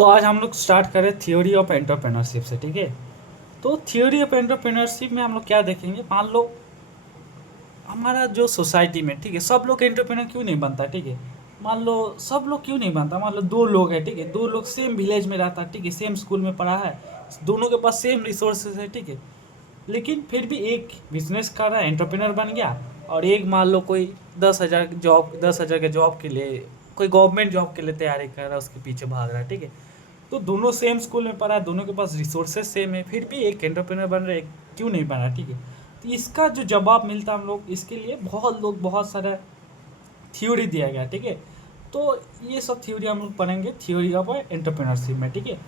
तो आज हम लोग स्टार्ट करें थ्योरी ऑफ एंटरप्रेन्योरशिप से, ठीक है। तो थ्योरी ऑफ एंटरप्रेन्योरशिप में हम लोग क्या देखेंगे, मान लो हमारा जो सोसाइटी में, ठीक है, सब लोग एंटरप्रेन्योर क्यों नहीं बनता, ठीक है। मान लो सब लोग क्यों नहीं बनता, मान लो दो लोग हैं, ठीक है, दो लोग सेम विलेज में रहता है, ठीक है, सेम स्कूल में पढ़ा है, दोनों के पास सेम रिसोर्सेज है, ठीक है, लेकिन फिर भी एक बिजनेस कर रहा है, एंटरप्रेन्योर बन गया, और एक मान लो कोई 10,000 के जॉब के लिए, कोई गवर्नमेंट जॉब के लिए तैयारी कर रहा है, उसके पीछे भाग रहा है, ठीक है। तो दोनों सेम स्कूल में पढ़ा है, दोनों के पास रिसोर्सेज सेम है, फिर भी एक एंटरप्रेन्योर बन रहा है, एक क्यों नहीं बन रहा, ठीक है। तो इसका जो जवाब मिलता है हम लोग इसके लिए बहुत सारा थ्योरी दिया गया, ठीक है। तो ये सब थ्योरी हम लोग पढ़ेंगे थ्योरी ऑफ एंटरप्रेन्योरशिप में, ठीक है।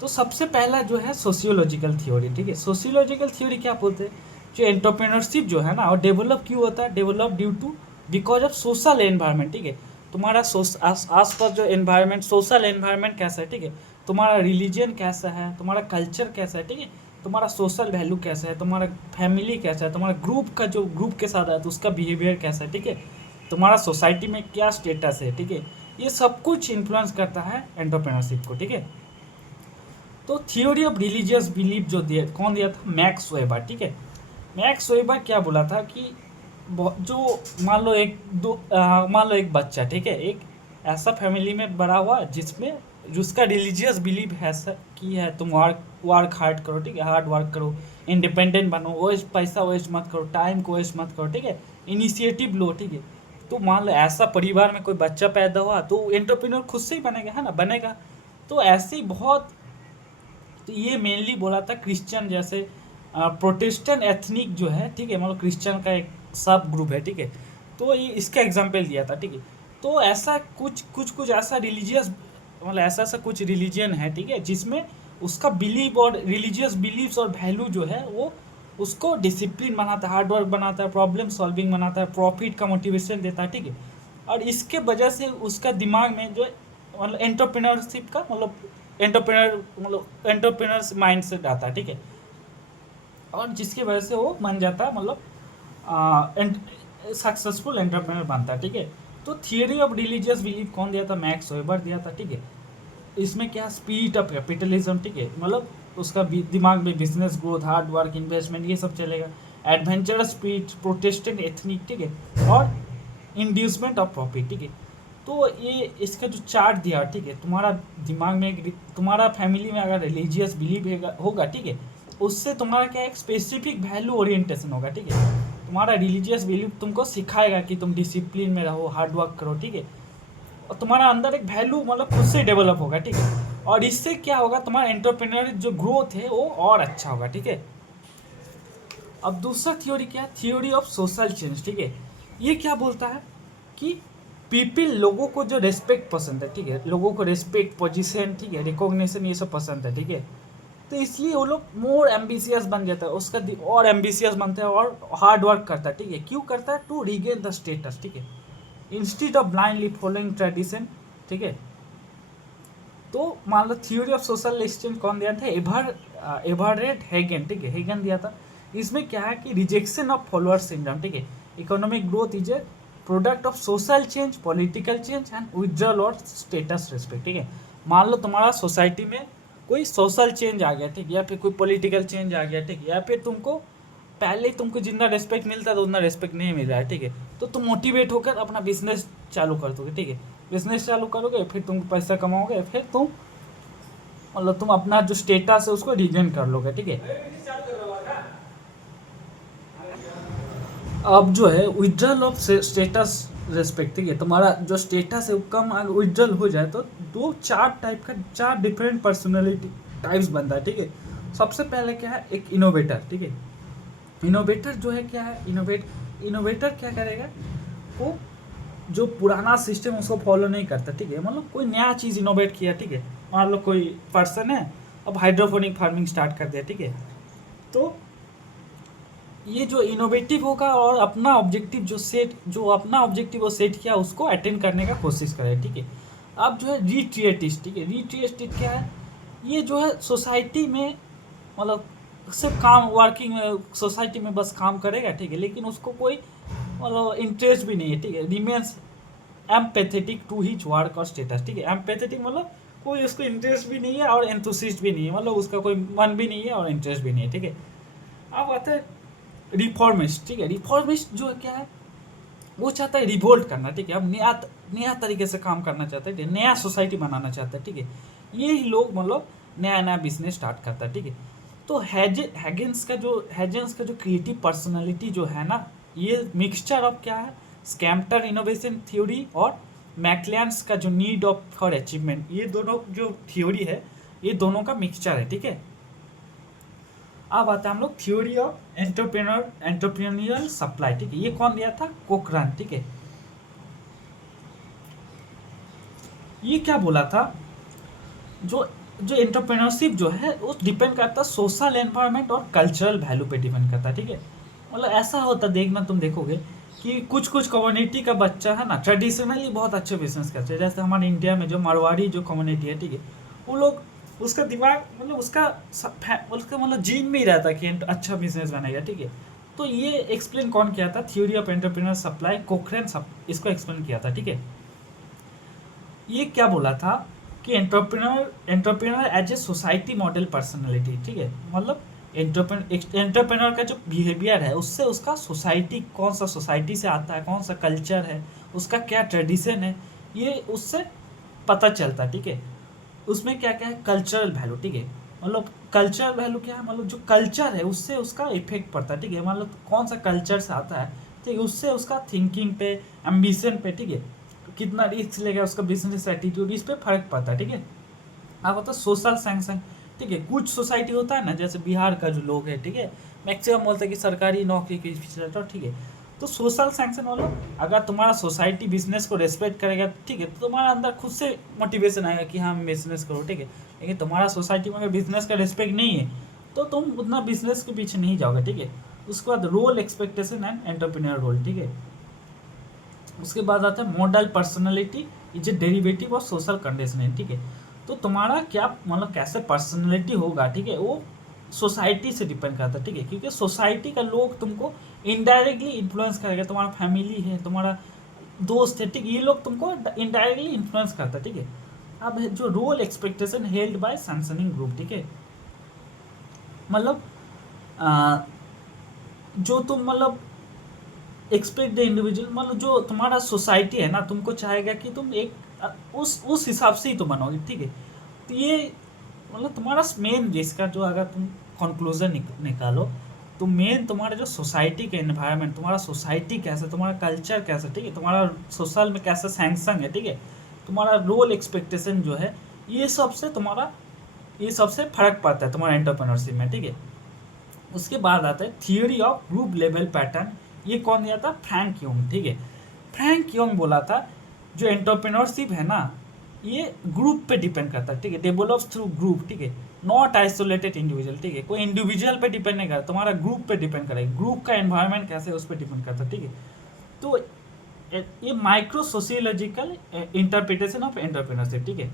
तो सबसे पहला जो है सोशियोलॉजिकल थ्योरी, ठीक है। सोशियोलॉजिकल थ्योरी क्या बोलते हैं, जो एंटरप्रेन्योरशिप जो है ना, और डेवलप क्यों होता है, develop due to because of social environment, ठीक है। तुम्हारा आस पास जो एनवायरनमेंट, सोशल एनवायरनमेंट कैसा है, ठीक है, तुम्हारा रिलीजन कैसा है, तुम्हारा कल्चर कैसा है, ठीक है, तुम्हारा सोशल वैल्यू कैसा है, तुम्हारा फैमिली कैसा है, तुम्हारा ग्रुप का जो ग्रुप के साथ है तो उसका बिहेवियर कैसा है, ठीक है, तुम्हारा सोसाइटी में क्या स्टेटस है, ठीक है, ये सब कुछ इन्फ्लुएंस करता है एंटरप्रेन्योरशिप को, ठीक है। तो थ्योरी ऑफ रिलीजियस बिलीफ जो दिया, कौन दिया था, मैक्स वेबर, ठीक है। मैक्स वेबर क्या बोला था कि जो मान लो एक बच्चा, ठीक है, एक ऐसा फैमिली में बड़ा हुआ जिसमें जिसका रिलीजियस बिलीफ है कि है तुम वर्क हार्ड करो, ठीक है, हार्ड वर्क करो, इंडिपेंडेंट बनो, वेस्ट पैसा वेस्ट मत करो, टाइम को वेस्ट मत करो, ठीक है, इनिशिएटिव लो, ठीक है। तो मान लो ऐसा परिवार में कोई बच्चा पैदा हुआ तो एंटरप्रेन्योर खुद से ही बनेगा, है ना, बनेगा। तो ऐसे ही बहुत, तो ये मेनली बोला था क्रिश्चियन जैसे प्रोटेस्टेंट एथनिक जो है, ठीक है, मतलब क्रिश्चियन का एक सब ग्रुप है, ठीक है। तो ये इसका एग्जाम्पल दिया था, ठीक है। तो ऐसा कुछ ऐसा रिलीजियस, मतलब ऐसा कुछ रिलीजन है, ठीक है, जिसमें उसका बिलीव और रिलीजियस बिलीव्स और वैल्यू जो है वो उसको डिसिप्लिन बनाता है, हार्ड वर्क बनाता है, प्रॉब्लम सॉल्विंग बनाता है, प्रॉफिट का मोटिवेशन देता है, ठीक है। और इसके वजह से उसका दिमाग में जो मतलब एंटरप्रेन्योरशिप का एंटरप्रेन्योर्स माइंड सेट आता है, ठीक है, और जिसकी वजह से वो बन जाता है, मतलब सक्सेसफुल एंटरप्रेन्योर बनता है, ठीक है। तो थियरी ऑफ रिलीजियस बिलीफ कौन दिया था, मैक्स वेबर दिया था, ठीक है। इसमें क्या, स्पिरिट ऑफ कैपिटलिज्म, ठीक है, मतलब उसका दिमाग में business growth, hard work, investment, ये सब चलेगा। एडवेंचरस स्पिरिट, प्रोटेस्टेंट एथनिक, ठीक है, और इंड्यूसमेंट ऑफ प्रॉफिट, ठीक है। तो ये इसका जो चार्ट दिया, ठीक है, तुम्हारा दिमाग में तुम्हारा फैमिली में अगर रिलीजियस बिलीव होगा, ठीक है, उससे तुम्हारा क्या एक स्पेसिफिक वैल्यू ओरिएंटेशन होगा, ठीक है। तुम्हारा रिलीजियस बिलीव तुमको सिखाएगा कि तुम डिसिप्लिन में रहो, हार्ड वर्क करो, ठीक है, और तुम्हारा अंदर एक वैल्यू मतलब खुद से डेवलप होगा, ठीक है। और इससे क्या होगा, तुम्हारा एंटरप्रेन्योर जो ग्रोथ है वो और अच्छा होगा, ठीक है। अब दूसरा थ्योरी क्या है, थ्योरी ऑफ सोशल चेंज, ठीक है। ये क्या बोलता है कि पीपल, लोगों को जो रेस्पेक्ट पसंद है, ठीक है, लोगों को रेस्पेक्ट, पोजीशन, ठीक है, रिकॉग्निशन, ये सब पसंद है, ठीक है। तो इसलिए वो लोग मोर एम्बिशियस बन जाता है, उसका और एम्बिशियस बनता है और हार्ड वर्क करता है, ठीक है। क्यों करता है, टू रिगेन द स्टेटस, ठीक है, instead of blindly following tradition, ठीक है। तो मान लो थ्योरी ऑफ सोशल एक्सचेंज कौन दिया था, एवरेट हेगन, ठीक है, हेगन दिया था। इसमें क्या है कि रिजेक्शन ऑफ फॉलोअर सिंड्रोम, ठीक है, economic growth is a product of social change, political change and withdrawal और स्टेटस रिस्पेक्ट, ठीक है। मान लो तुम्हारा सोसाइटी में कोई सोशल चेंज आ गया, ठीक है, या फिर कोई पॉलिटिकल चेंज आ गया, ठीक है, या फिर तुमको पहले तुमको जितना रेस्पेक्ट मिलता था उतना रेस्पेक्ट नहीं मिल रहा है, ठीक है। तो तुम मोटिवेट होकर अपना बिजनेस चालू कर दोगे, ठीक है, बिजनेस चालू करोगे, फिर तुम पैसा कमाओगे, फिर तुम मतलब तुम अपना जो स्टेटस है उसको रिगेन कर लोगे, ठीक है। अब जो है विड्रॉल ऑफ स्टेटस रेस्पेक्ट, ठीक है, तुम्हारा जो स्टेटस है वो कम अगर विड्रॉल हो जाए तो दो चार टाइप का, चार डिफरेंट पर्सनैलिटी टाइप्स बनता है, ठीक है। सबसे पहले क्या है, एक इनोवेटर, ठीक है। इनोवेटर जो है क्या है, इनोवेटर क्या करेगा, वो जो पुराना सिस्टम उसको फॉलो नहीं करता, ठीक है, मतलब कोई नया चीज़ इनोवेट किया, ठीक है। मान लो कोई पर्सन है, अब हाइड्रोपोनिक फार्मिंग स्टार्ट कर दिया, ठीक है। तो ये जो इनोवेटिव होगा और जो अपना ऑब्जेक्टिव वो सेट किया उसको अटेंड करने का कोशिश करे, ठीक है। अब जो है रिट्रिएटिस्ट, ठीक है, रिट्रिएटिस्ट क्या है, ये जो है सोसाइटी में मतलब सिर्फ काम वर्किंग सोसाइटी में बस काम करेगा, ठीक है, लेकिन उसको कोई मतलब इंटरेस्ट भी नहीं है, ठीक है, remains empathetic to his work और स्टेटस, ठीक है। एम्पैथेटिक मतलब कोई उसको इंटरेस्ट भी नहीं है और एंथुसिस्ट भी नहीं है, मतलब उसका कोई मन भी नहीं है और इंटरेस्ट भी नहीं है, ठीक है। अब आता है रिफॉर्मिस्ट, ठीक है। रिफॉर्मिस्ट जो क्या है, वो चाहता है रिवोल्ट करना, ठीक है। अब नया तरीके से काम करना चाहता है, ठीक है? नया सोसाइटी बनाना चाहता है, ठीक है। ये ही लोग मतलब नया नया बिजनेस स्टार्ट करता है, ठीक है। तो हैजेंस का जो क्रिएटिव पर्सनालिटी जो है ना, ये मिक्सचर ऑफ क्या है, स्कैम्पटर इनोवेशन थ्योरी और मैकलियंस का जो नीड ऑफ फॉर अचीवमेंट, ये दोनों जो थ्योरी है, ये दोनों का मिक्सचर है, ठीक है। अब आता है हम लोग थ्योरी ऑफ एंटरप्रेन्योरियल सप्लाई, ठीक है। ये कौन दिया था, कोकरन, ठीक है। ये क्या बोला था, जो जो एंटरप्रेन्योरशिप जो है वो डिपेंड करता है सोशल एनवायरनमेंट और कल्चरल वैल्यू पे डिपेंड करता है, ठीक है। मतलब ऐसा होता, देखना तुम देखोगे कि कुछ कुछ कम्युनिटी का बच्चा है ना, ट्रेडिशनली बहुत अच्छे बिजनेस करते हैं। जैसे हमारे इंडिया में जो मारवाड़ी जो कम्युनिटी है, ठीक है, वो लोग, उसका दिमाग मतलब उसका मतलब जीन में ही रहता है कि अच्छा बिजनेस बनेगा, ठीक है। तो ये एक्सप्लेन कौन किया था, थ्योरी ऑफ एंटरप्रेन्योर सप्लाई, कोखरेन सब इसको एक्सप्लेन किया था, ठीक है। ये क्या बोला था कि entrepreneur as a society model personality, ठीक है। मतलब एंटरप्रेन्योर का जो बिहेवियर है उससे उसका सोसाइटी, कौन सा सोसाइटी से आता है, कौन सा कल्चर है, उसका क्या ट्रेडिशन है, ये उससे पता चलता है, ठीक है। उसमें क्या क्या है, कल्चरल वैल्यू, ठीक है। मतलब कल्चरल वैल्यू क्या है, मतलब जो कल्चर है उससे उसका इफेक्ट पड़ता है, ठीक है। मतलब कौन सा कल्चर से आता है, ठीक है, उससे उसका थिंकिंग पे, एम्बिशन पे, ठीक है, कितना रिस्क लेगा, उसका बिजनेस एटीट्यूड, इस पे फर्क पड़ता है, ठीक है। अब होता है सोशल सैंक्शन, ठीक है। कुछ सोसाइटी होता है ना, जैसे बिहार का जो लोग है, ठीक है, मैक्सिमम बोलते हैं कि सरकारी नौकरी के पीछे, ठीक है। तो सोशल सैंक्शन वाला, अगर तुम्हारा सोसाइटी बिजनेस को रेस्पेक्ट करेगा, ठीक है, तो तुम्हारा अंदर खुद से मोटिवेशन आएगा कि हाँ बिजनेस करो, ठीक है। लेकिन तुम्हारा सोसाइटी में अगर बिजनेस का रेस्पेक्ट नहीं है तो तुम उतना बिजनेस के पीछे नहीं जाओगे, ठीक है। उसके बाद role expectation and entrepreneur role, ठीक है। उसके बाद आता है model personality is a derivative of social conditioning, ठीक है। तो तुम्हारा क्या मतलब कैसे पर्सनैलिटी होगा, ठीक है, वो सोसाइटी से डिपेंड करता है, ठीक है। क्योंकि सोसाइटी का लोग तुमको इनडायरेक्टली इन्फ्लुएंस करेगा, तुम्हारा फैमिली है, तुम्हारा दोस्त है, ठीक है, ये लोग तुमको इनडायरेक्टली इन्फ्लुएंस करता है, ठीक है। अब जो role expectation held by sanctioning group, ठीक है। मतलब जो तुम मतलब एक्सपेक्ट द इंडिविजुअल, मतलब जो तुम्हारा सोसाइटी है ना, तुमको चाहेगा कि तुम एक उस हिसाब से ही तो बनोगे, ठीक है। तो ये मतलब तुम्हारा मेन, जिसका जो अगर तुम कंक्लूजन निकालो, तो मेन तुम्हारा जो सोसाइटी का एनवायरनमेंट, तुम्हारा सोसाइटी कैसा, तुम्हारा कल्चर कैसा, ठीक है, तुम्हारा सोशल में कैसा सैंक्शन है, ठीक है, तुम्हारा रोल एक्सपेक्टेशन जो है, ये सबसे फर्क पड़ता है तुम्हारा एंटरप्रेन्योरशिप में, ठीक है। उसके बाद आता है theory of group level pattern. ये कौन दिया था, फ्रैंक योंग, ठीक है। फ्रैंक योंग बोला था जो एंटरप्रेन्योरशिप है ना, ये ग्रुप पे डिपेंड करता है, ठीक है, डेवलप्स थ्रू ग्रुप, ठीक है, नॉट आइसोलेटेड इंडिविजुअल, ठीक है। कोई इंडिविजुअल पे डिपेंड नहीं करता, तुम्हारा ग्रुप पे डिपेंड करेगा, ग्रुप का एनवायरनमेंट कैसे है उस पर डिपेंड करता है, ठीक है। तो ये micro sociological interpretation of entrepreneurship, ठीक है।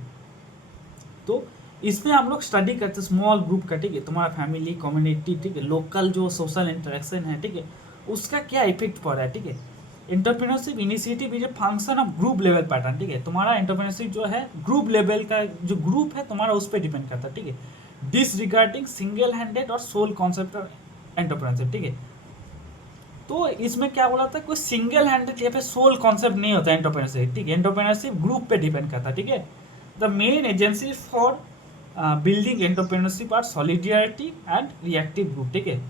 तो इसमें हम लोग स्टडी करते हैं स्मॉल ग्रुप का, ठीक है, तुम्हारा फैमिली, कम्युनिटी, ठीक है, लोकल जो सोशल इंटरेक्शन है, ठीक है, उसका क्या इफेक्ट पड़ रहा है, ठीक है। Entrepreneurship initiative is a function of group level pattern, ठीक है। तुम्हारा एंटरप्रेन्योरशिप जो है ग्रुप लेवल का जो ग्रुप है तुम्हारा उस पर डिपेंड करता है, ठीक है। डिस रिगार्डिंग सिंगल हैंडेड और सोल कॉन्सेप्ट ऑफ एंटरप्रेन्योरशिप, ठीक है। तो इसमें क्या बोला था, कोई सिंगल हैंडेड या फिर सोल कॉन्सेप्ट नहीं होता एंटरप्रेन्योरशिप, ठीक है। एंटरप्रेन्योरशिप ग्रुप पे डिपेंड करता है, ठीक है। The main agency for building entrepreneurship are solidarity and reactive group, ठीक है।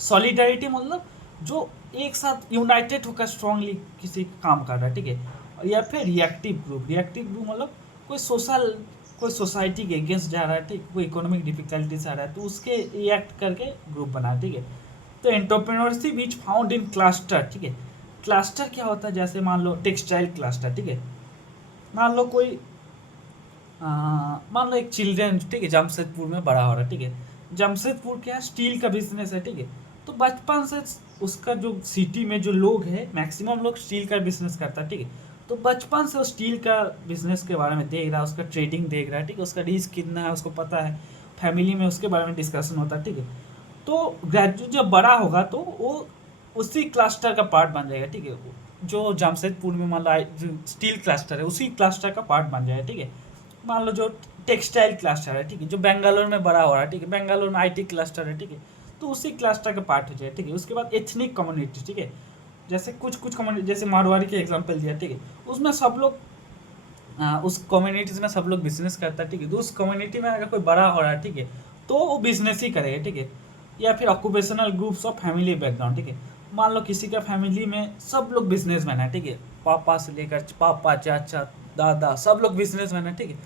सॉलिडारिटी मतलब जो एक साथ यूनाइटेड होकर स्ट्रांगली किसी काम कर रहा है, ठीक है। या फिर रिएक्टिव ग्रुप मतलब कोई सोसाइटी के अगेंस्ट जा रहा है, ठीक, कोई इकोनॉमिक डिफिकल्टीज आ रहा है तो उसके रिएक्ट करके ग्रुप बना, ठीक है। तो entrepreneurship is found in cluster, ठीक है। क्लस्टर क्या होता है, जैसे मान लो टेक्सटाइल क्लस्टर, ठीक है। मान लो कोई मान लो एक चिल्ड्रन, ठीक है, जमशेदपुर में बड़ा हो रहा है, ठीक है। जमशेदपुर क्या है, स्टील का बिजनेस है, ठीक है। तो बचपन से उसका जो सिटी में जो लोग हैं मैक्सिमम लोग स्टील का बिजनेस करता है, ठीक है। तो बचपन से वो स्टील का बिजनेस के बारे में देख रहा है, उसका ट्रेडिंग देख रहा है, ठीक है, उसका रिस्क कितना है उसको पता है, फैमिली में उसके बारे में डिस्कशन होता है, ठीक है। तो ग्रेजुएट जब बड़ा होगा तो वो उसी क्लस्टर का पार्ट बन जाएगा, ठीक है। जो जमशेदपुर में मतलब जो स्टील क्लस्टर है उसी क्लस्टर का पार्ट बन जाएगा, ठीक है। मान लो जो टेक्सटाइल क्लस्टर है, ठीक है, जो बेंगलोर में बड़ा हो रहा है, ठीक है, बेंगलोर में आईटी क्लस्टर है, ठीक है, तो उसी क्लस्टर का पार्ट हो जाए, ठीक है। उसके बाद एथनिक कम्युनिटी, ठीक है, जैसे कुछ कुछ कम्युनिटी, जैसे मारवाड़ी के एग्जांपल दिया, ठीक है, उसमें सब लोग उस कम्युनिटीज़ में सब लोग बिजनेस करता है, ठीक है, तो उस कम्युनिटी में अगर कोई बड़ा हो रहा है, ठीक है, तो वो बिजनेस ही करेगा, ठीक है। या फिर occupational groups of family background, ठीक है, मान लो किसी का फैमिली में सब लोग बिजनेसमैन है, ठीक है, पापा से लेकर पापा, चाचा, दादा, सब लोग बिजनेसमैन है, ठीक है,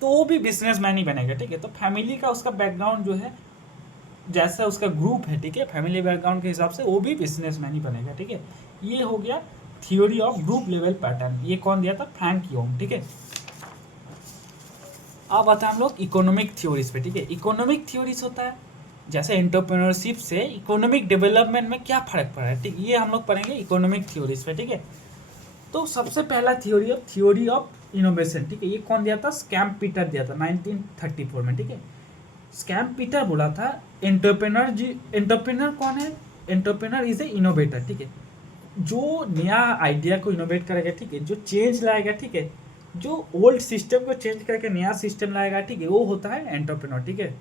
तो वो भी बिजनेसमैन ही बनेगा, ठीक है। तो फैमिली का उसका बैकग्राउंड जो है, जैसा उसका ग्रुप है, ठीक है, फैमिली बैकग्राउंड के हिसाब से वो भी बिजनेसमैन ही बनेगा, ठीक है। ये हो गया theory of group level pattern. ये कौन दिया था? फ्रैंक योंग, ठीक है। अब आते हैं हम लोग इकोनॉमिक थ्योरीज पे, ठीक है। इकोनॉमिक थ्योरीज होता है जैसे एंटरप्रेन्योरशिप से इकोनॉमिक डेवलपमेंट में क्या फ़र्क पड़ा है, ठीक, ये हम लोग पढ़ेंगे इकोनॉमिक थ्योरीज पे, ठीक है। तो सबसे पहला थ्योरी ऑफ इनोवेशन, ठीक है, ये कौन दिया था? स्कैम पीटर दिया था 1934 में, ठीक है। स्कैम पीटर बोला था एंटरप्रेन्योर कौन है? एंटरप्रेन्योर इज ए इनोवेटर, ठीक है, जो नया आइडिया को इनोवेट करेगा, ठीक है, जो चेंज लाएगा, ठीक है, जो ओल्ड सिस्टम को चेंज करके नया सिस्टम लाएगा, ठीक है, वो होता है एंटरप्रेन्योर, ठीक है।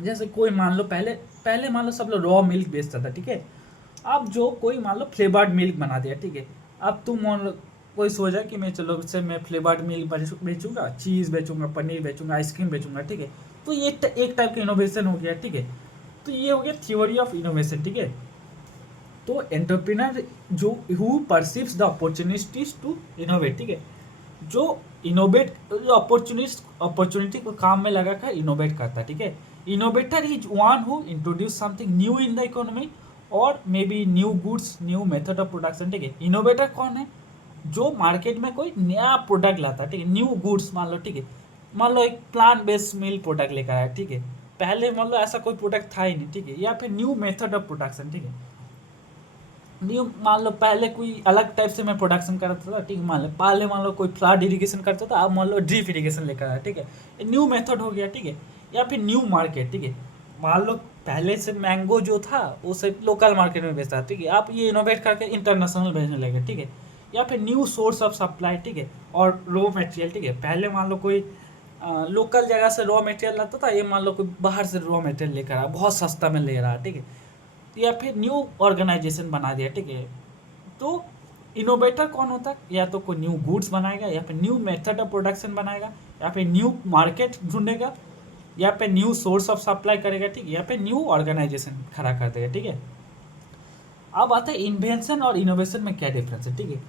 जैसे कोई मान लो पहले पहले मान लो सब लोग रॉ मिल्क बेचता था, ठीक है, अब जो कोई मान लो फ्लेवर्ड मिल्क बना दिया, ठीक है, अब तुम मान लो कोई सोचा कि मैं चलो से मैं फ्लेवर्ड मिल्क बेचूंगा, चीज़ बेचूंगा, पनीर बेचूंगा, आइसक्रीम बेचूंगा, ठीक है, तो ये एक टाइप का इनोवेशन हो गया, ठीक है। तो ये हो गया थ्योरी ऑफ इनोवेशन, ठीक है। तो एंटरप्रेन्योर जो who perceives the opportunities to innovate, ठीक है, जो इनोवेट, जो अपॉर्चुनिटी को काम में लगा कर इनोवेट करता है, ठीक है। Innovator is one who introduce something new in the economy और may be new goods, new method of production, ठीक है। इनोवेटर कौन है? जो मार्केट में कोई नया प्रोडक्ट लाता है, ठीक है, न्यू गुड्स, मान लो, ठीक है, मान लो एक प्लांट बेस्ड मिल्क प्रोडक्ट लेकर आया, ठीक है, पहले मान लो ऐसा कोई प्रोडक्ट था ही नहीं, ठीक है, या फिर न्यू मेथड ऑफ प्रोडक्शन, ठीक है, न्यू, मान लो पहले कोई अलग टाइप से मैं प्रोडक्शन करता था, ठीक है, मान लो पहले मान लो कोई फ्लड इरिगेशन करता था, अब मान लो ड्रिप इरिगेशन लेकर आया, ठीक है, न्यू मेथड हो गया, ठीक है। या फिर न्यू मार्केट, ठीक है, मान लो पहले से मैंगो जो था वो सिर्फ लोकल मार्केट में बेचता था, ठीक है, आप ये इनोवेट करके इंटरनेशनल बेचने लगे, ठीक है। या फिर न्यू सोर्स ऑफ सप्लाई, ठीक है, और रॉ मटेरियल, ठीक है, पहले मान लो कोई लोकल जगह से रॉ मटेरियल लाता था, ये मान लो कोई बाहर से रॉ मटेरियल लेकर आया, बहुत सस्ता में ले रहा है, ठीक है, या फिर न्यू ऑर्गेनाइजेशन बना दिया, ठीक है। तो इनोवेटर कौन होता है? या तो कोई न्यू गुड्स बनाएगा, या फिर न्यू मेथड ऑफ प्रोडक्शन बनाएगा, या फिर न्यू मार्केट ढूंढेगा, या फिर न्यू सोर्स ऑफ सप्लाई करेगा, ठीक है, या फिर न्यू ऑर्गेनाइजेशन खड़ा कर देगा, ठीक है। अब आता है इन्वेंशन और इनोवेशन में क्या डिफरेंस है, ठीक है।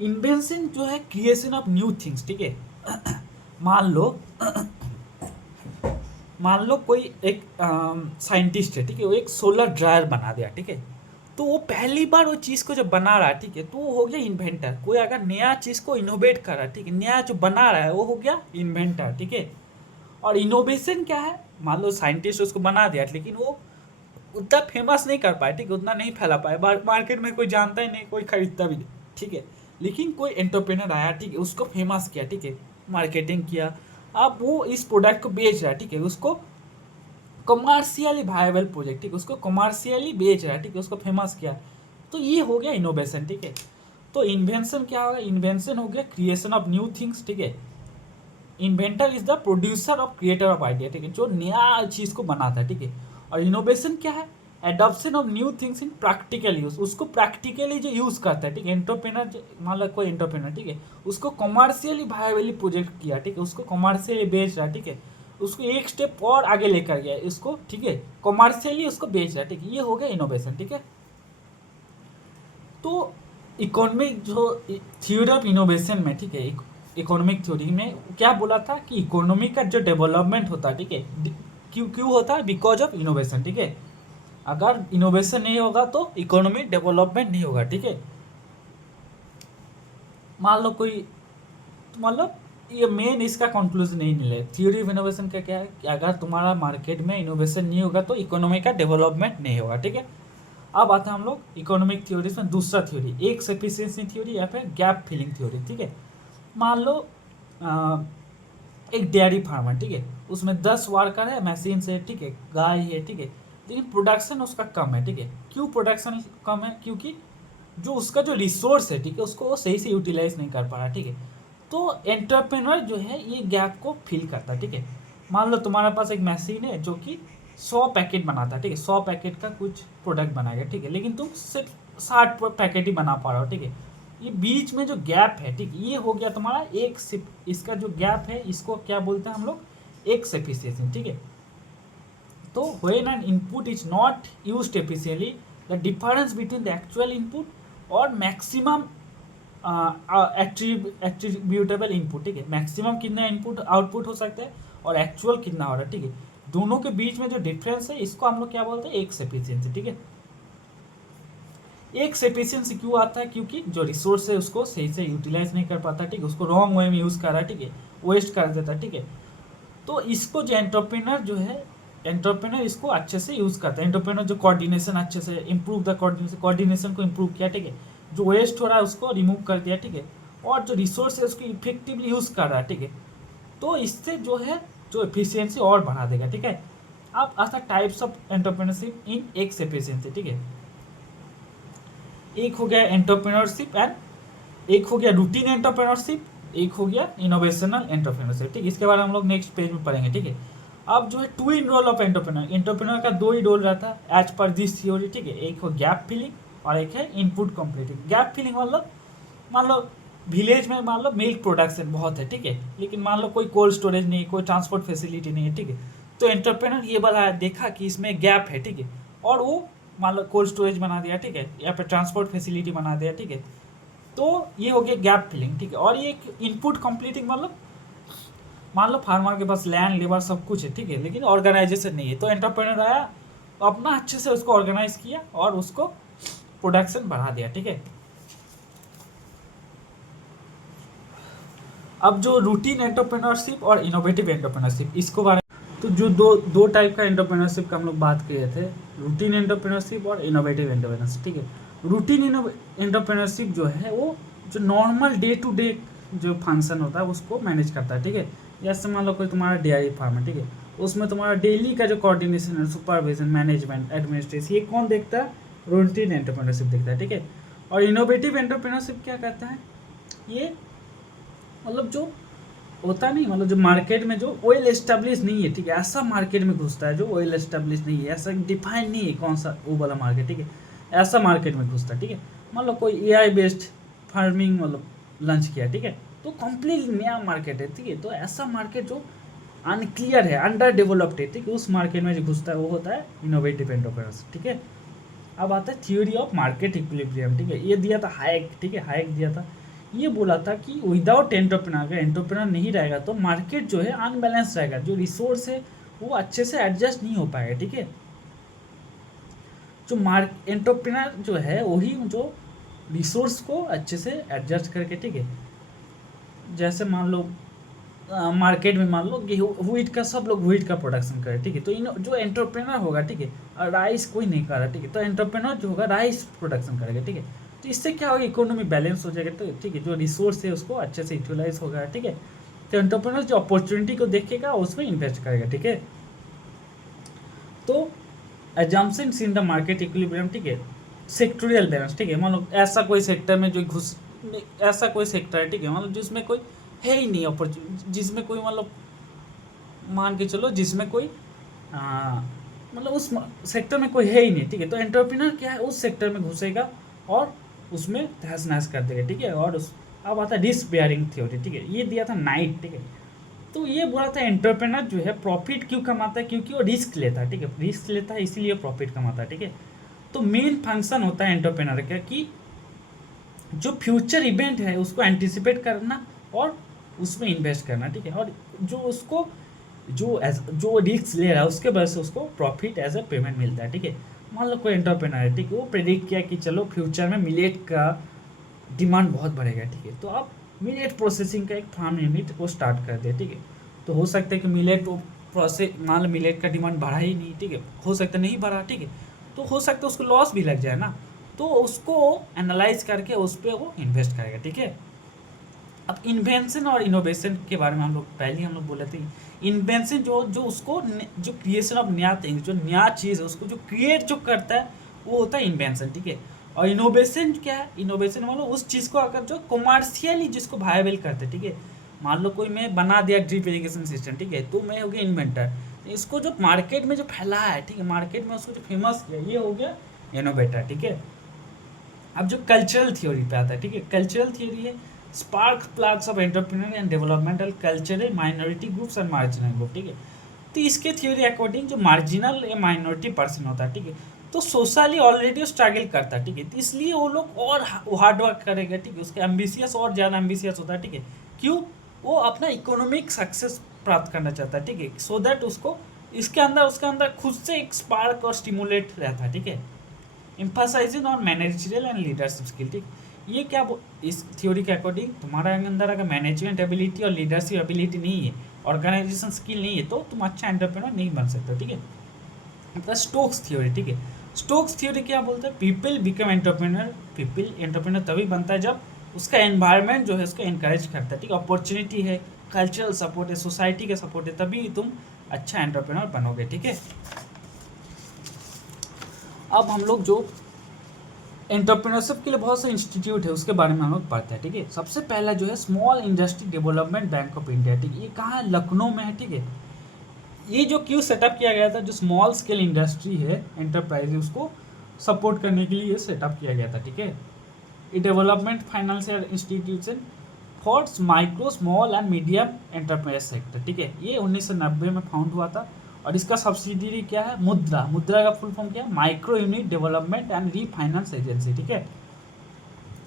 इन्वेंशन जो है क्रिएशन ऑफ न्यू थिंग्स, ठीक है। मान लो मान लो कोई एक साइंटिस्ट है, ठीक है, वो एक सोलर ड्रायर बना दिया, ठीक है, तो वो पहली बार वो चीज़ को जब बना रहा है, ठीक है, तो वो हो गया इन्वेंटर। कोई अगर नया चीज़ को इनोवेट कर रहा है, ठीक है, नया जो बना रहा है वो हो गया इन्वेंटर, ठीक है। और इनोवेशन क्या है? मान लो साइंटिस्ट उसको बना दिया, लेकिन वो उतना फेमस नहीं कर पाए, ठीक है, उतना नहीं फैला पाए, मार्केट में कोई जानता ही नहीं, कोई खरीदता भी नहीं, ठीक है। लेकिन कोई एंटरप्रेनर आया, ठीक है, उसको फेमस किया, ठीक है, मार्केटिंग किया, अब वो इस प्रोडक्ट को बेच रहा है, ठीक है, उसको कमर्शियली वायबल प्रोजेक्ट, ठीक है, उसको कमर्शियली बेच रहा है, ठीक है, उसको फेमस किया, तो ये हो गया इनोवेशन, ठीक है। तो इन्वेंशन क्या होगा? इन्वेंशन हो गया क्रिएशन ऑफ न्यू थिंग्स, ठीक है। Inventor is the producer of creator of idea, ठीक है, जो नया चीज़ को बनाता है, ठीक है। और इनोवेशन क्या है? Adoption of new things in practical use, उसको प्रैक्टिकली जो यूज़ करता है, ठीक है। एंटरप्रेनर, मान लो कोई एंटरप्रेनर, ठीक है, उसको कमर्शियली वायबली प्रोजेक्ट किया, ठीक है, उसको कमर्शियली बेच रहा है, ठीक है, उसको एक स्टेप और आगे लेकर गया इसको, ठीक है, कमर्शियली उसको बेच रहा है, ठीक है, ये हो गया इनोवेशन, ठीक है। तो इकोनॉमिक जो थ्योरी ऑफ इनोवेशन में, ठीक है, इकोनॉमिक थ्योरी में क्या बोला था कि इकोनॉमी का जो डेवलपमेंट होता है, ठीक है, क्यों क्यों होता है? बिकॉज ऑफ इनोवेशन, ठीक है। अगर इनोवेशन नहीं होगा तो इकोनॉमी डेवलपमेंट नहीं होगा, ठीक है। मान लो कोई, मतलब ये मेन इसका कंक्लूजन नहीं मिले। थ्योरी ऑफ इनोवेशन का क्या है कि अगर तुम्हारा मार्केट में इनोवेशन नहीं होगा तो इकोनॉमी का डेवलपमेंट नहीं होगा, ठीक है। अब आता है हम लोग इकोनॉमिक थ्योरीज में दूसरा थ्योरी, एक सफिशिएंसी थ्योरी या फिर गैप फिलिंग थ्योरी, ठीक है। मान लो एक डेयरी फार्मर, ठीक है, उसमें 10 वर्कर है, मशीन से, ठीक है, गाय है, ठीक है, लेकिन प्रोडक्शन उसका कम है, ठीक है। क्यों प्रोडक्शन कम है? क्योंकि जो उसका जो रिसोर्स है, ठीक है, उसको वो सही से यूटिलाइज नहीं कर पा रहा, ठीक है। तो एंटरप्रेन्योर जो है ये गैप को फिल करता है, ठीक है। मान लो तुम्हारे पास एक मशीन है जो कि 100 पैकेट बनाता है, ठीक है, 100 पैकेट का कुछ प्रोडक्ट बनाएगा, ठीक है, लेकिन तुम सिर्फ 60 पैकेट ही बना पा रहे हो, ठीक है। ये बीच में जो गैप है, ठीक, ये हो गया तुम्हारा एक सिप, इसका जो गैप है इसको क्या बोलते हैं हम लोग, एक एफिशिएंसी, ठीक है। तो when an input is not used efficiently, the difference between the actual input और मैक्सिमम एट्रीब्यूटेबल इनपुट, ठीक है, मैक्सिमम कितना इनपुट आउटपुट हो सकता है और एक्चुअल कितना हो रहा है, ठीक है, दोनों के बीच में जो डिफरेंस है इसको हम लोग क्या बोलते हैं, एक एफिशिएंसी, ठीक है। एक एफिशिएंसी क्यों आता है, क्योंकि जो रिसोर्स है उसको सही से यूटिलाइज नहीं कर पाता, ठीक है, उसको रॉन्ग वे में यूज़ कर रहा है, ठीक है, वेस्ट कर देता है, ठीक है। तो इसको जो एंटरप्रेन्योर जो है, एंटरप्रेन्योर इसको अच्छे से यूज़ करता है। एंटरप्रेन्योर जो कोऑर्डिनेशन अच्छे से इम्प्रूव द कोऑर्डिनेशन को इम्प्रूव किया, ठीक है, जो वेस्ट हो रहा है उसको रिमूव कर दिया, ठीक है, और जो रिसोर्स है उसको इफेक्टिवली यूज़ कर रहा है, ठीक है। तो इससे जो है जो एफिशिएंसी और बढ़ा देगा, ठीक है। अब आता types of entrepreneurship in x efficiency, ठीक है। एक हो गया एंटरप्रेन्योरशिप एंड एक हो गया रूटीन एंटरप्रेन्योरशिप, एक हो गया इनोवेशनल एंटरप्रेन्योरशिप, ठीक है। इसके बारे में हम लोग नेक्स्ट पेज में पढ़ेंगे, ठीक है। अब जो है to in role of entrepreneur, entrepreneur का दो ही रोल रहता है एज पर दिस थ्योरी, ठीक है। एक हो गैप फिलिंग और एक है इनपुट कंप्लीटिंग। गैप फिलिंग मतलब मान लो विलेज में मान लो मिल्क प्रोडक्शन बहुत है, ठीक है, लेकिन मान लो कोई कोल्ड स्टोरेज नहीं है, कोई ट्रांसपोर्ट फैसिलिटी नहीं है, ठीक है। तो एंटरप्रेन्योर ये वाला देखा कि इसमें गैप है, ठीक है, और वो मान लो कोल्ड स्टोरेज बना दिया, ठीक है, या फिर ट्रांसपोर्ट फैसिलिटी बना दिया, ठीक है। तो ये हो गया गैप फिलिंग, ठीक है। और ये इनपुट कंप्लीटिंग मतलब मान लो फार्मर के पास लैंड लेबर सब कुछ है, ठीक है, लेकिन ऑर्गेनाइजेशन नहीं है, तो एंटरप्रेन्योर आया अपना अच्छे से उसको ऑर्गेनाइज किया और उसको प्रोडक्शन बढ़ा दिया, ठीक है। अब जो रूटीन एंटरप्रेन्योरशिप और इनोवेटिव एंटरप्रेन्योरशिप, इसको बारे में तो जो दो दो टाइप का एंटरप्रेन्योरशिप का हम लोग बात किए थे, रूटीन एंटरप्रेन्योरशिप और इनोवेटिव एंटरप्रेन्योरशिप, ठीक है। रूटीन एंटरप्रेन्योरशिप जो है वो जो नॉर्मल डे टू डे जो फंक्शन होता है उसको मैनेज करता है, ठीक है। जैसे मान लो कोई तुम्हारा डेयरी फार्म है, ठीक है, उसमें तुम्हारा डेली का जो कोऑर्डिनेशन है, सुपरविजन, मैनेजमेंट, एडमिनिस्ट्रेशन, ये कौन देखता है, रूटीन एंटरप्रेन्योरशिप देखता है, ठीक है। और इनोवेटिव एंटरप्रेन्योरशिप क्या करता है, ये मतलब जो होता नहीं, मतलब जो मार्केट में जो वेल एस्टेब्लिश नहीं है, ठीक है, ऐसा मार्केट में घुसता है जो वेल एस्टेब्लिश नहीं है, ऐसा डिफाइन नहीं है कौन सा वो वाला मार्केट, ठीक है, ऐसा मार्केट में घुसता है, ठीक है। मान लो कोई एआई बेस्ड फार्मिंग मतलब लंच किया, ठीक है, तो कंप्लीट नया मार्केट है, ठीक है। तो ऐसा मार्केट जो अनक्लियर है, अंडर डेवलप्ड है, ठीक है, उस मार्केट में जो घुसता है वो होता है इनोवेटिव एंटरप्रेन्योरशिप, ठीक है। अब आता है थ्योरी ऑफ मार्केट इक्विलिब्रियम, ठीक है, ये दिया था हाइक, ठीक है, हाइक दिया था, ये बोला था कि विदाउट एंटरप्रेन्योर, अगर एंटरप्रेन्योर नहीं रहेगा तो मार्केट जो है अनबैलेंस रहेगा, जो रिसोर्स है वो अच्छे से एडजस्ट नहीं हो पाएगा, ठीक है। जो एंटरप्रेन्योर जो है वही जो रिसोर्स को अच्छे से एडजस्ट करके, ठीक है, जैसे मान लो मार्केट में मान लो गेहूँ व्हीट का, सब लोग व्हीट का प्रोडक्शन करें, ठीक है, तो इन जो एंटरप्रेन्योर होगा, ठीक है, और राइस कोई नहीं कर रहा, ठीक है, तो एंटरप्रेन्योर जो होगा राइस प्रोडक्शन करेगा, ठीक है। तो इससे क्या होगा, इकोनॉमी बैलेंस हो जाएगा, तो ठीक है, जो रिसोर्स है उसको अच्छे से यूटिलाइज होगा, ठीक है। तो एंटरप्रेन्योर जो अपॉर्चुनिटी को देखेगा उसमें इन्वेस्ट करेगा, ठीक है। तो assumptions in the market equilibrium, ठीक है, सेक्टोरियल बैलेंस, ठीक है, मान लो ऐसा कोई सेक्टर में जो घुस, ऐसा कोई सेक्टर है, ठीक है, मतलब जिसमें कोई है ही नहीं अपॉर्चुनिटी, जिसमें कोई मतलब मान के चलो जिसमें कोई मतलब उस सेक्टर में कोई है ही नहीं, ठीक है, तो एंटरप्रेन्योर क्या है, उस सेक्टर में घुसेगा और उसमें तहस नहस कर देगा, ठीक है। और उस अब आता है रिस्क बेयरिंग थ्योरी, ठीक है, ये दिया था नाइट, ठीक है। तो ये बोला था एंटरप्रेन्योर जो है प्रॉफिट क्यों कमाता है, क्योंकि वो रिस्क लेता है, ठीक है, रिस्क लेता है इसीलिए प्रॉफिट कमाता है, ठीक है। तो मेन फंक्शन होता है एंटरप्रेन्योर का कि जो फ्यूचर इवेंट है उसको एंटिसिपेट करना और उसमें इन्वेस्ट करना, ठीक है, और जो उसको जो रिस्क ले रहा है उसके वजह से उसको प्रॉफिट एज अ पेमेंट मिलता है, ठीक है। मान लो कोई एंटरप्रेन्योर है, ठीक है, वो प्रेडिक्ट किया कि चलो फ्यूचर में मिलेट का डिमांड बहुत बढ़ेगा, ठीक है, तो आप मिलेट प्रोसेसिंग का एक फार्म यूनिट वो स्टार्ट कर दे, ठीक है। तो हो सकता है कि मिलेट वो प्रोसेस, मान लो मिलेट का डिमांड बढ़ा ही नहीं, ठीक है, हो सकता है नहीं बढ़ा, ठीक है, तो हो सकता है उसको लॉस भी लग जाए ना, तो उसको एनालाइज करके उस पर वो इन्वेस्ट करेगा, ठीक है। अब इन्वेंशन और इनोवेशन के बारे में हम लोग पहले हम लोग बोले थे, इन्वेंशन जो जो उसको जो क्रिएशन ऑफ नया थिंग, जो नया चीज़ है उसको जो क्रिएट जो करता है वो होता है इन्वेंशन, ठीक है। और इनोवेशन क्या है, इनोवेशन मतलब उस चीज़ को अगर जो कॉमर्शियली जिसको वायबल करते, ठीक है। मान लो कोई मैं बना दिया ड्रिप इरिगेशन सिस्टम, ठीक है, तो मैं हो गया इन्वेंटर। इसको जो मार्केट में जो फैलाया है, ठीक है, मार्केट में उसको जो फेमस किया, ये हो गया इनोवेटर, ठीक है। अब जो कल्चरल थ्योरी पे आता है, ठीक है, कल्चरल थ्योरी है spark plugs of entrepreneur and developmental cultural minority groups and marginal group, ठीक है। तो इसके थ्योरी अकॉर्डिंग जो मार्जिनल या माइनॉरिटी पर्सन होता है, ठीक है, तो सोशली ऑलरेडी स्ट्रगल करता है, ठीक है, तो इसलिए वो लोग और हार्ड वर्क करेगा, ठीक है, उसके एम्बिशियस और ज़्यादा एम्बिशियस होता है, ठीक है। क्यों? वो अपना इकोनॉमिक सक्सेस प्राप्त करना चाहता है, ठीक है, सो दैट उसको इसके अंदर उसके अंदर खुद से एक स्पार्क और स्टिमुलेट रहता है, ठीक है। Emphasising on managerial and leadership skill, ठीक। ये क्या इस थ्योरी के अकॉर्डिंग तुम्हारे अंदर अगर मैनेजमेंट एबिलिटी और लीडरशिप एबिलिटी नहीं है, ऑर्गेनाइजेशन स्किल नहीं है, तो तुम अच्छा एंटरप्रेन्योर नहीं बन सकते, ठीक है। मतलब स्टोक्स थ्योरी, ठीक है, स्टोक्स थ्योरी क्या बोलता है, people become entrepreneur, people entrepreneur तभी बनता है जब उसका एनवायरनमेंट जो है उसको एनकरेज करता है, ठीक है, अपॉर्चुनिटी है, कल्चरल सपोर्ट है, सोसाइटी का सपोर्ट है, तभी तुम अच्छा एंटरप्रेन्योर बनोगे, ठीक है। अब हम लोग जो एंटरप्रेन्योरशिप के लिए बहुत से इंस्टीट्यूट है उसके बारे में हम लोग पढ़ते हैं, ठीक है। सबसे पहला जो है small industry development bank of India, ठीक है, ये कहाँ है, लखनऊ में है, ठीक है। ये जो क्यों सेटअप किया गया था, जो स्मॉल स्केल इंडस्ट्री है, एंटरप्राइज है, उसको सपोर्ट करने के लिए ये सेटअप किया गया था, ठीक है। ये development financial institution for micro small and medium enterprise sector, ठीक है। ये 1990 में फाउंड हुआ था और इसका सब्सिडियरी क्या है, मुद्रा, मुद्रा का फुल फॉर्म क्या है, micro unit development and refinance agency, ठीक है।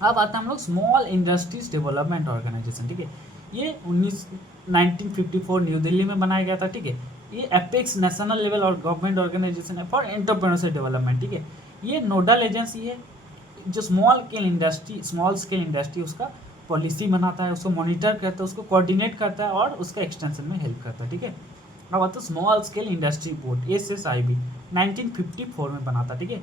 अब आता है हम लोग स्मॉल इंडस्ट्रीज डेवलपमेंट ऑर्गेनाइजेशन, ठीक है। ये 1954 न्यू दिल्ली में बनाया गया था, ठीक है। ये एपेक्स नेशनल लेवल और गवर्नमेंट ऑर्गेनाइजेशन है फॉर एंटरप्रेन्योरशिप डेवलपमेंट, ठीक है। ये नोडल एजेंसी है जो स्मॉल स्केल इंडस्ट्री उसका पॉलिसी बनाता है, उसको मॉनिटर करता है, उसको कोऑर्डिनेट करता है और उसका एक्सटेंशन में हेल्प करता है, ठीक है। अब आता है small scale industry board, SSIB 1954 में बना था, ठीक है।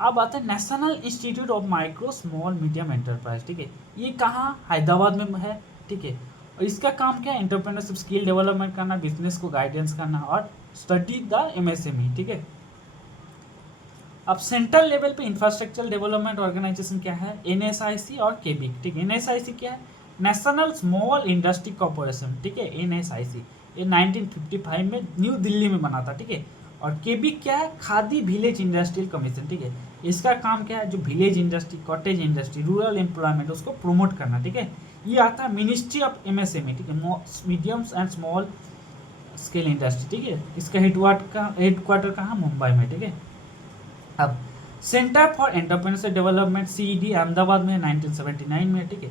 अब आता है national institute of micro small medium enterprise, ठीक है। ये कहाँ, हैदराबाद में है, ठीक है। और इसका काम क्या है, एंटरप्रेन्योरशिप स्किल डेवलपमेंट करना, बिजनेस को गाइडेंस करना और स्टडी द MSME, ठीक है। अब सेंट्रल लेवल पे इंफ्रास्ट्रक्चर डेवलपमेंट ऑर्गेनाइजेशन क्या है, NSIC और केबिक, ठीक है। NSIC क्या है, नेशनल स्मॉल इंडस्ट्री कॉर्पोरेशन, ठीक है, NSIC। ये 1955 में न्यू दिल्ली में बना था, ठीक है। और केबिक क्या है, खादी विलेज इंडस्ट्रियल कमीशन, ठीक है। इसका काम क्या है, जो village industry, cottage industry, rural employment उसको प्रमोट करना, ठीक है। ये आता है मिनिस्ट्री ऑफ MSME, ठीक है, mediums and small scale industry, ठीक है। इसका हेडक्वार्टर कहाँ, मुंबई में, ठीक है। अब centre for entrepreneurship development CED Ahmedabad में 1979 में, ठीक है।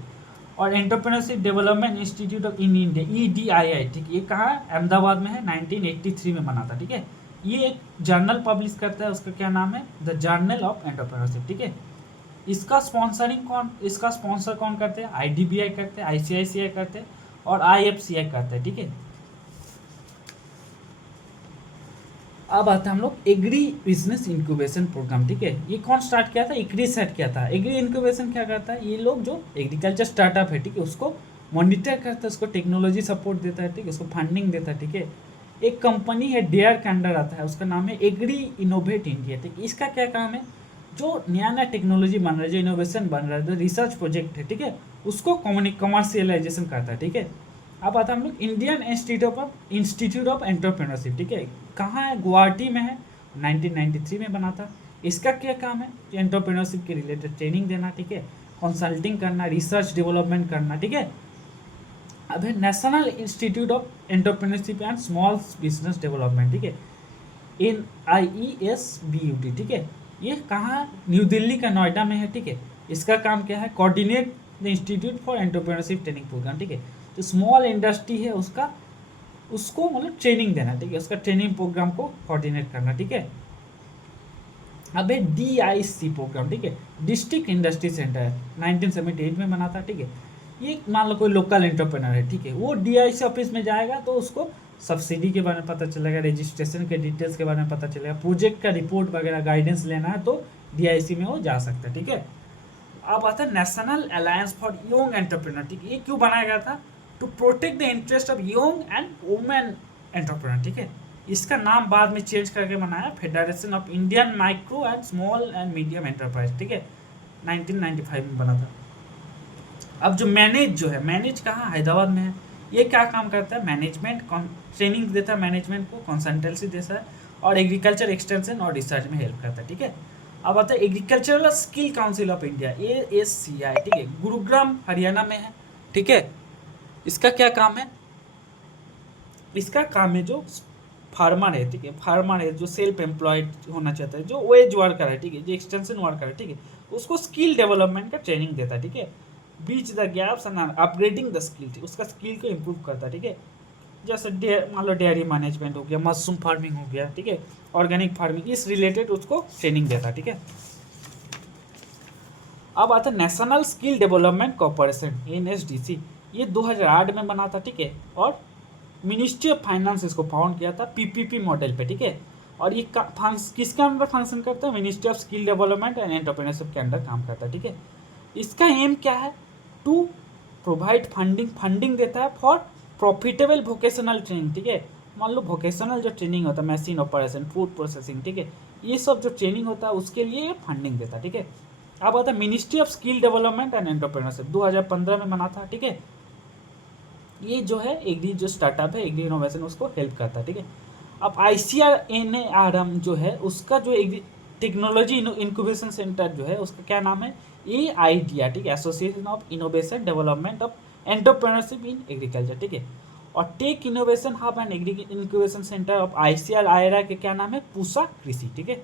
और entrepreneurship development institute of in India EDII, ठीक है, ये कहाँ है, अहमदाबाद में है, 1983 में बना था, ठीक है। ये एक जर्नल पब्लिश करता है, उसका क्या नाम है, द जर्नल ऑफ एंटरप्रेन्योरशिप, ठीक है। इसका स्पॉन्सर कौन करते हैं, IDBI करते हैं, ICICI करते हैं और IFCI करते हैं, ठीक है। अब आता है हम लोग एग्री बिजनेस इंक्यूबेशन प्रोग्राम, ठीक है। ये कौन स्टार्ट किया था, एग्री सेट किया था। एग्री इंक्यूबेशन क्या करता है, ये लोग जो एग्रीकल्चर स्टार्टअप है, ठीक है, उसको मॉनिटर करता है, उसको टेक्नोलॉजी सपोर्ट देता है, ठीक है, उसको फंडिंग देता है, ठीक है। एक कंपनी है डेयर के अंडर आता है, उसका नाम है एग्री इनोवेट इंडिया, ठीक है। इसका क्या काम है, जो नया नया टेक्नोलॉजी बन रहा है, जो इनोवेशन बन रहा है, जो रिसर्च प्रोजेक्ट है, ठीक है, उसको कमर्शियलाइजेशन करता है, ठीक है। अब आता है हम लोग इंडियन इंस्टीट्यूट ऑफ एंटरप्रेन्योरशिप, ठीक है। कहाँ है, गुवाहाटी में है, 1993 में बना था। इसका क्या काम है, एंटरप्रेन्योरशिप के रिलेटेड ट्रेनिंग देना, ठीक है, कंसल्टिंग करना, रिसर्च डेवलपमेंट करना, ठीक है। अब है national institute of entrepreneurship and small business development, ठीक है, NIESBUT, ठीक है। ये कहाँ, न्यू दिल्ली का नोएडा में है, ठीक है। इसका काम क्या है, coordinate the institute for entrepreneurship training program, ठीक है। जो स्मॉल इंडस्ट्री है उसको मतलब ट्रेनिंग देना, ठीक है, उसका ट्रेनिंग प्रोग्राम को कोऑर्डिनेट करना, ठीक है। अब है DIC प्रोग्राम, ठीक है, डिस्ट्रिक्ट इंडस्ट्री सेंटर, 1978 में बना था, ठीक है। ये मान लो कोई लोकल एंटरप्रेनर है, ठीक है, वो DIC ऑफिस में जाएगा तो उसको सब्सिडी के बारे में पता चलेगा, रजिस्ट्रेशन के डिटेल्स के बारे में पता चलेगा, प्रोजेक्ट का रिपोर्ट वगैरह गाइडेंस लेना है तो DIC में वो जा सकता है, ठीक है। अब आता है national alliance for young entrepreneur, ठीक है। ये क्यों बनाया गया था, to protect the interest of young and women entrepreneur, ठीक है। इसका नाम बाद में चेंज करके बनाया federation of Indian micro and small and medium enterprise, ठीक है। 1995 में बना था। अब जो मैनेज कहाँ, हैदराबाद में है। ये क्या काम करता है, मैनेजमेंट ट्रेनिंग देता है, मैनेजमेंट को कंसल्टेंसी देता है, और एग्रीकल्चर एक्सटेंशन और रिसर्च में हेल्प करता है, ठीक है। अब आता है agricultural skill council of India, ASCI, ठीक है, गुरुग्राम हरियाणा में है, ठीक है। इसका क्या काम है, इसका काम है जो फार्मर है, ठीक है, फार्मर है जो सेल्फ एम्प्लॉयड होना चाहता है, जो वेज वर्कर है, ठीक है, जो एक्सटेंशन वर्कर है, ठीक है, उसको स्किल डेवलपमेंट का ट्रेनिंग देता है, ठीक है। Bridge the gaps and upgrading the skill, उसका स्किल को इम्प्रूव करता है, ठीक है। जैसे मान लो डेयरी मैनेजमेंट हो गया, मशरूम फार्मिंग हो गया, ठीक है, ऑर्गेनिक फार्मिंग, इस रिलेटेड उसको ट्रेनिंग देता है, ठीक है। अब आता है national skill development corporation, NSDC, ये 2008 में बना था, ठीक है, और मिनिस्ट्री ऑफ फाइनेंस इसको फाउंड किया था PPP मॉडल पे, ठीक है। और ये किसके अंडर फंक्शन करता है, ministry of skill development and entrepreneurship के अंडर काम करता है, ठीक है। इसका एम क्या है, टू प्रोवाइड फंडिंग देता है फॉर प्रॉफिटेबल वोकेशनल ट्रेनिंग, ठीक है। मान लो वोकेशनल जो ट्रेनिंग होता है, मशीन ऑपरेशन, फूड प्रोसेसिंग, ठीक है, ये सब जो ट्रेनिंग होता है उसके लिए फंडिंग देता है, ठीक है। अब आता है ministry of skill development and entrepreneurship, 2015 में बना था, ठीक है। ये जो है एग्री जो स्टार्टअप है, एग्री इनोवेशन, उसको हेल्प करता है, ठीक है। अब ICRNARM जो है उसका जो एग्री टेक्नोलॉजी इंक्यूबेशन सेंटर जो है उसका क्या नाम है, AIDEA, ठीक है, association of innovation development of entrepreneurship in agriculture, ठीक है। और tech innovation hub and agri incubation centre of ICRIRA के क्या नाम है, पूसा कृषि, ठीक है।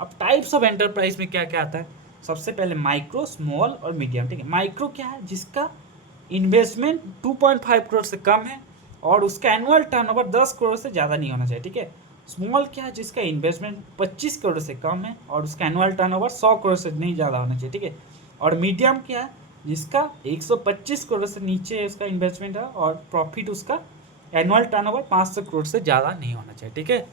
अब टाइप्स ऑफ एंटरप्राइज में क्या क्या आता है, सबसे पहले माइक्रो, स्मॉल और मीडियम, ठीक है। माइक्रो क्या है, जिसका इन्वेस्टमेंट 2.5 करोड़ से कम है और उसका एनुअल टर्नओवर 10 करोड़ से ज़्यादा नहीं होना चाहिए, ठीक है। स्मॉल क्या है, जिसका इन्वेस्टमेंट 25 करोड़ से कम है और उसका एनुअल टर्नओवर 100 करोड़ से नहीं ज़्यादा होना चाहिए, ठीक है। और मीडियम क्या है, जिसका 125 करोड़ से नीचे उसका इन्वेस्टमेंट है और प्रॉफिट उसका एनुअल टर्नओवर 500 करोड़ से ज़्यादा नहीं होना चाहिए, ठीक है।